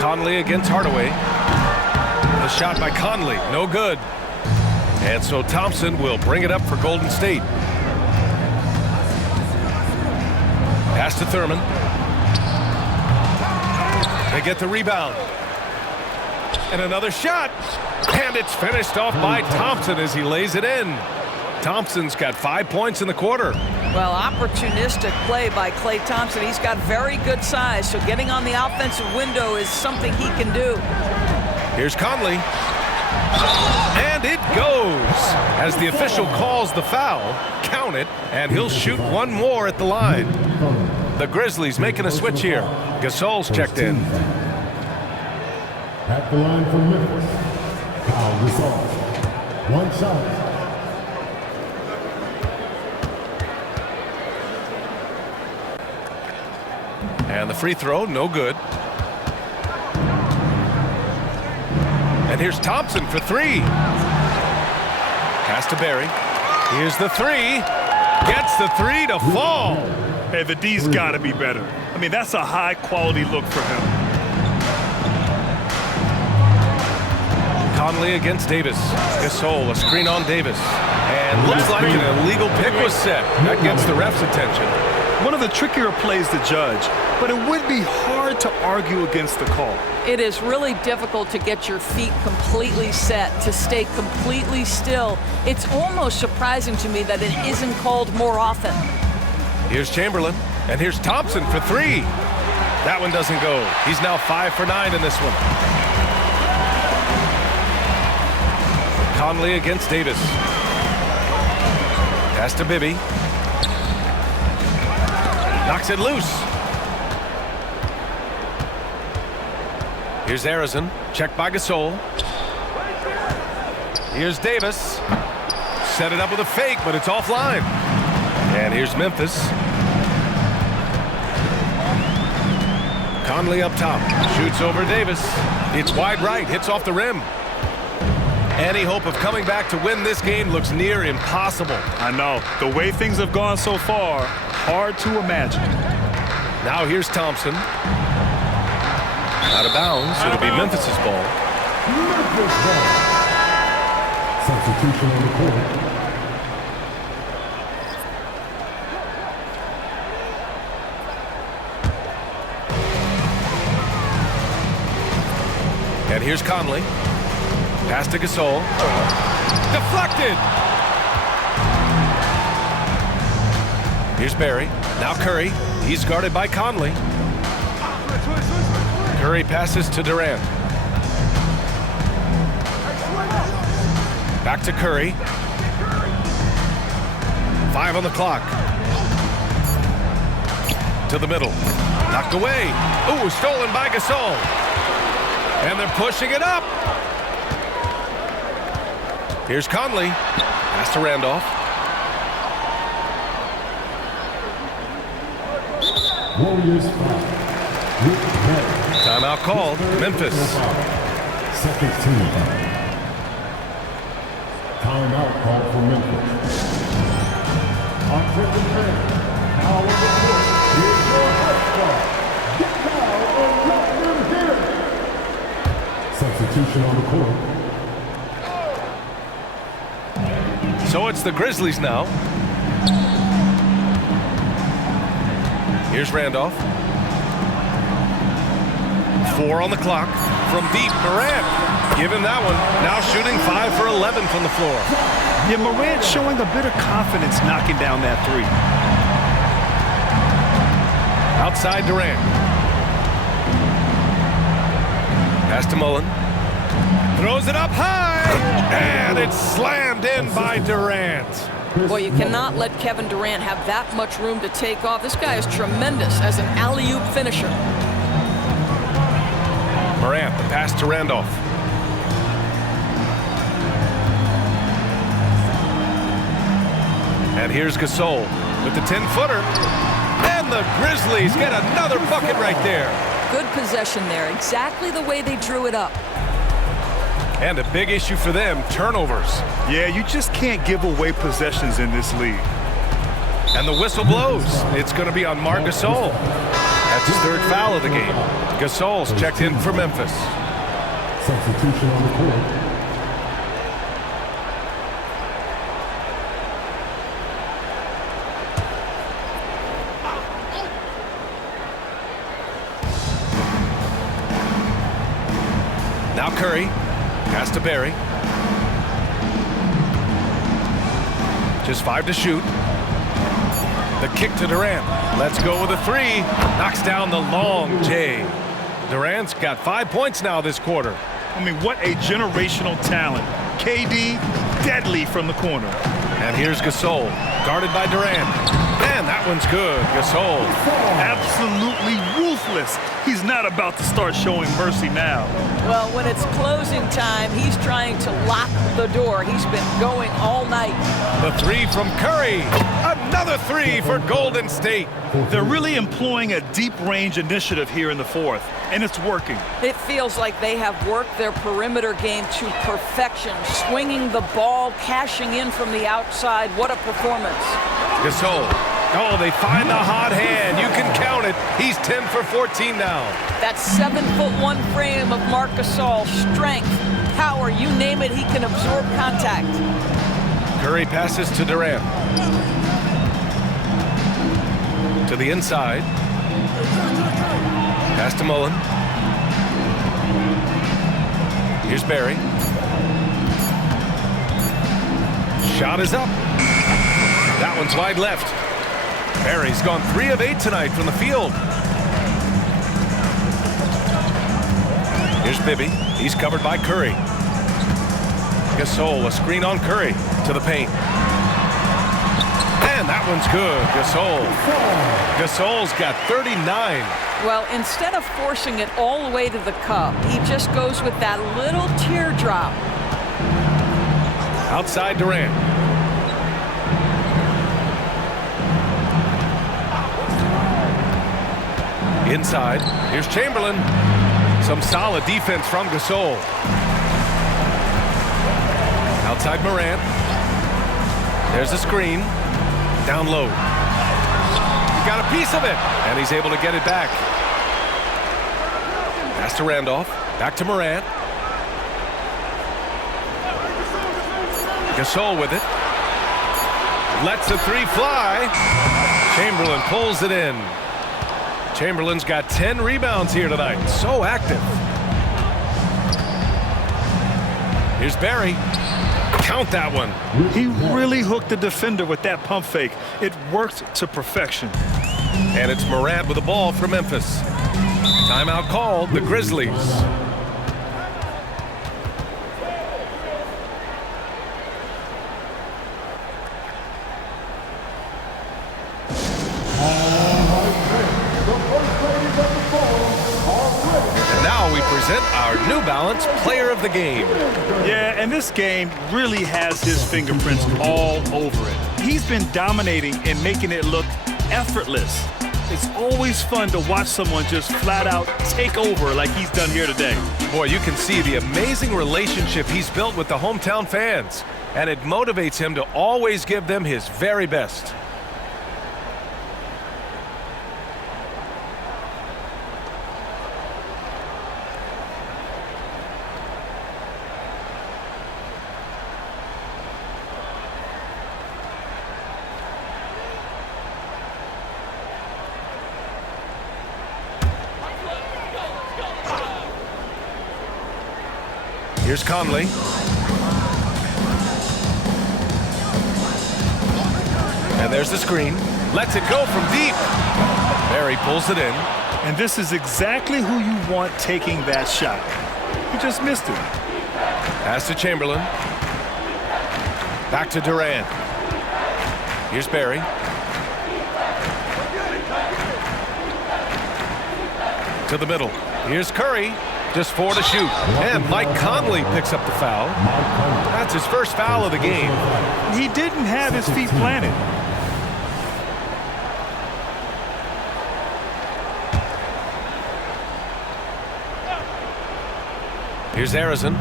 Conley against Hardaway. The shot by Conley, no good. And so Thompson will bring it up for Golden State. Pass to Thurman. They get the rebound. And another shot. And it's finished off by Thompson as he lays it in. Thompson's got 5 points in the quarter. Well, opportunistic play by Klay Thompson. He's got very good size, so getting on the offensive window is something he can do. Here's Conley. And it goes. As the official calls the foul, count it, and he'll shoot one more at the line. The Grizzlies making a switch here. Gasol's checked in. At the line for Memphis, Kyle Gasol. One shot. And the free throw, no good. And here's Thompson for 3. Pass to Barry. Here's the 3. Gets the 3 to fall. Hey, the D's got to be better. I mean, that's a high-quality look for him. Conley against Davis. Gasol, a screen on Davis. And looks like an illegal pick was set. That gets the ref's attention. One of the trickier plays to judge, but it would be hard to argue against the call. It is really difficult to get your feet completely set, to stay completely still. It's almost surprising to me that it isn't called more often. Here's Chamberlain, and here's Thompson for 3. That one doesn't go. He's now 5 for 9 in this one. Conley against Davis. Pass to Bibby. Knocks it loose. Here's Arizon. Checked by Gasol. Here's Davis. Set it up with a fake, but it's offline. And here's Memphis. Conley up top. Shoots over Davis. It's wide right. Hits off the rim. Any hope of coming back to win this game looks near impossible. I know. The way things have gone so far, hard to imagine. Now here's Thompson. Out of bounds. It'll be Memphis's ball. Memphis ball. Substitution on the court. And here's Conley. Pass to Gasol. Deflected. Here's Barry. Now Curry. He's guarded by Conley. Curry passes to Durant. Back to Curry. 5 on the clock. To the middle. Knocked away. Ooh, stolen by Gasol. And they're pushing it up. Here's Conley. Pass to Randolph. Warriors foul. Timeout called. Memphis. Second team foul. Timeout called for Memphis. On 53. Now on the court. Here's your first ball. Get foul and let them hit it. Substitution on the court. So it's the Grizzlies now. Here's Randolph. 4 on the clock. From deep, Morant. Give him that one. Now shooting 5 for 11 from the floor. Yeah, Morant showing a bit of confidence knocking down that three. Outside Durant. Pass to Mullen. Throws it up high. And it's slammed in by Durant. Boy, you cannot let Kevin Durant have that much room to take off. This guy is tremendous as an alley-oop finisher. Morant, the pass to Randolph. And here's Gasol with the 10-footer. And the Grizzlies get another bucket right there. Good possession there, exactly the way they drew it up. And a big issue for them, turnovers. Yeah, you just can't give away possessions in this league. And the whistle blows. It's going to be on Marc Gasol. That's his 3rd foul of the game. Gasol's checked in for Memphis. Substitution on the court. Now Curry. Pass to Barry. Just 5 to shoot. The kick to Durant. Let's go with a 3. Knocks down the long J. Durant's got 5 points now this quarter. I mean, what a generational talent. KD, deadly from the corner. And here's Gasol, guarded by Durant. And that one's good. Gasol. Absolutely ruthless. He's not about to start showing mercy now. Well, when it's closing time, he's trying to lock the door. He's been going all night. The 3 from Curry. Another 3 for Golden State. They're really employing a deep-range initiative here in the 4th, and it's working. It feels like they have worked their perimeter game to perfection, swinging the ball, cashing in from the outside. What a performance. Gasol. Oh, they find the hot hand. You can count it. He's 10 for 14 now. That 7'1" frame of Marc Gasol, strength, power, you name it, he can absorb contact. Curry passes to Durant. To the inside. Pass to Mullen. Here's Barry. Shot is up. That one's wide left. Barry's gone 3 of 8 tonight from the field. Here's Bibby. He's covered by Curry. Gasol, a screen on Curry to the paint. And that one's good. Gasol's got 39. Well, instead of forcing it all the way to the cup, he just goes with that little teardrop. Outside Durant. Inside, here's Chamberlain. Some solid defense from Gasol. Outside Morant. There's a screen. Down low. He got a piece of it, and he's able to get it back. Pass to Randolph. Back to Morant. Gasol with it. Lets the three fly. Chamberlain pulls it in. Chamberlain's got 10 rebounds here tonight. So active. Here's Barry. Count that one. He really hooked the defender with that pump fake. It worked to perfection. And it's Morant with the ball for Memphis. Timeout called, the Grizzlies. And now we present our New Balance Player of the Game. Yeah, and this game really has his fingerprints all over it. He's been dominating and making it look effortless. It's always fun to watch someone just flat out take over like he's done here today. Boy, you can see the amazing relationship he's built with the hometown fans, and it motivates him to always give them his very best. Here's Conley. And there's the screen. Lets it go from deep. Barry pulls it in. And this is exactly who you want taking that shot. He just missed it. Pass to Chamberlain. Back to Durant. Here's Barry. To the middle. Here's Curry. Just 4 to shoot. And Mike Conley picks up the foul. That's his first foul of the game. He didn't have his feet planted. Here's Harrison.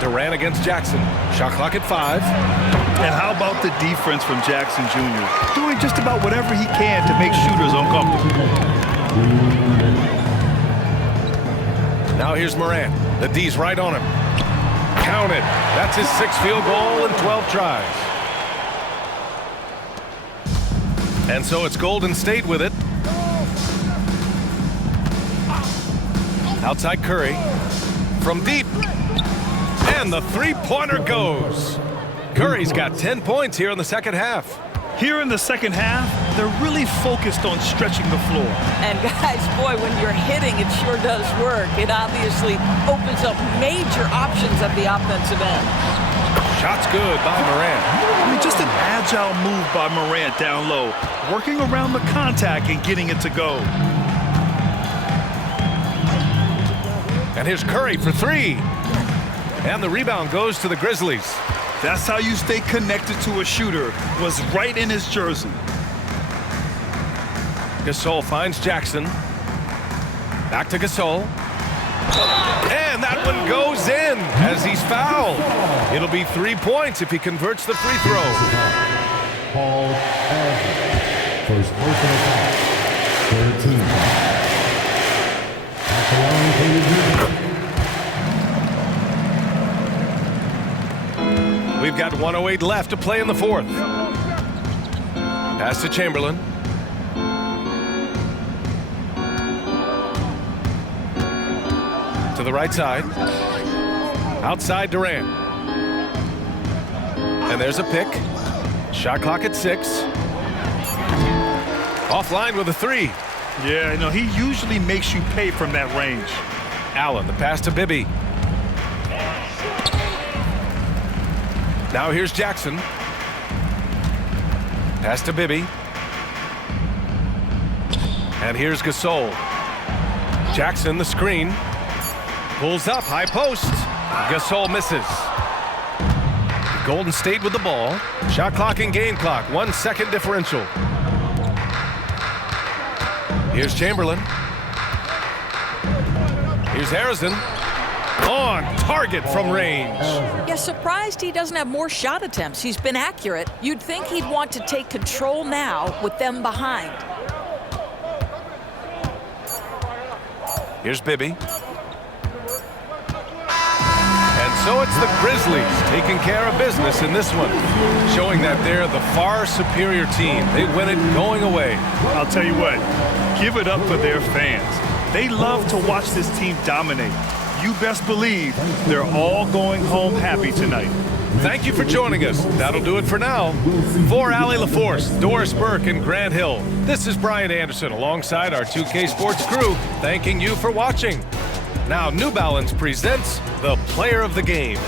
Durant against Jackson. Shot clock at 5. And how about the defense from Jackson Jr.? Doing just about whatever he can to make shooters uncomfortable. Now here's Morant. The D's right on him. Count it. That's his 6th field goal in 12 tries. And so it's Golden State with it. Outside Curry. From deep. And the three-pointer goes. Curry's got 10 points here in the second half. Here in the second half, they're really focused on stretching the floor. And guys, boy, when you're hitting, it sure does work. It obviously opens up major options at the offensive end. Shot's good by Morant. I mean, just an agile move by Morant down low, working around the contact and getting it to go. And here's Curry for 3. And the rebound goes to the Grizzlies. That's how you stay connected to a shooter. Was right in his jersey. Gasol finds Jackson. Back to Gasol. And that one goes in as he's fouled. It'll be 3 points if he converts the free throw. Paul first personal foul. 13 foul. At the line for your Grizzlies. We've got 1:08 left to play in the fourth. Pass to Chamberlain. To the right side. Outside Durant. And there's a pick. Shot clock at 6. Offline with a 3. Yeah, you know, he usually makes you pay from that range. Allen, the pass to Bibby. Now here's Jackson. Pass to Bibby. And here's Gasol. Jackson, the screen. Pulls up, high post. Gasol misses. Golden State with the ball. Shot clock and game clock, 1 second differential. Here's Chamberlain. Here's Harrison. On target from range. Yeah, surprised he doesn't have more shot attempts. He's been accurate. You'd think he'd want to take control now with them behind. Here's Bibby. And so it's the Grizzlies taking care of business in this one, showing that they're the far superior team. They win it going away. I'll tell you what, give it up for their fans. They love to watch this team dominate. You best believe they're all going home happy tonight. Thank you for joining us. That'll do it for now. For Allie LaForce, Doris Burke, and Grant Hill, this is Brian Anderson alongside our 2K Sports crew, thanking you for watching. Now, New Balance presents the Player of the Game.